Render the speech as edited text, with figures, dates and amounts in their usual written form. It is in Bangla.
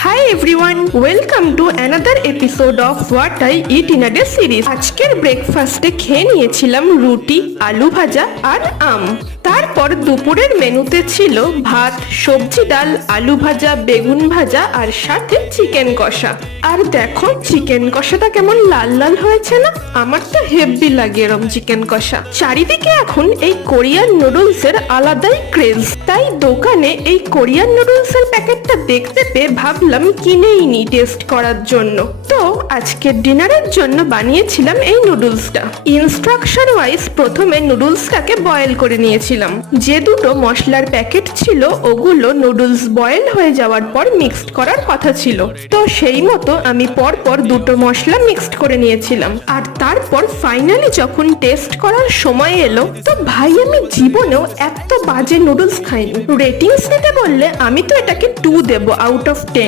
Hi everyone, welcome to another episode of What I Eat in a Day series. আজকের ব্রেকফাস্টে খেয়ে নিয়েছিলাম রুটি, আলু ভাজা আর আম। তারপর দুপুরের মেনুতে ছিল ভাত, সবজি ডাল, আলু ভাজা, বেগুন ভাজা আর সাথে চিকেন কষা। আর দেখো চিকেন কষাটা কেমন লাল লাল হয়েছে না? আমার তো হেভি লাগে এরকম চিকেন কষা। চারিদিকে এখন এই কোরিয়ান নুডলসের আলাদাই ক্রেজ, তাই দোকানে এই কোরিয়ান নুডলসের প্যাকেটটা দেখতে পেয়ে ভাবলাম কিনেই নি টেস্ট করার জন্য। তো আজকের ডিনারের জন্য বানিয়েছিলাম এই নুডলসটা। ইনস্ট্রাকশন ওয়াইজ প্রথমে নুডলসটাকে বয়েল করে নিয়েছিলাম। যে দুটো মশলার প্যাকেট ছিল ওগুলো নুডলস বয়েল হয়ে যাওয়ার পর মিক্সড করার কথা ছিল, তো সেই মতো আমি পরপর দুটো মশলা মিক্সড করে নিয়েছিলাম। আর তারপর ফাইনালি যখন টেস্ট করার সময় এলো, তো ভাই আমি জীবনেও এত বাজে নুডলস খাইনি। রেটিংস দিতে বললে আমি তো এটাকে 2 দেব আউট অফ 10।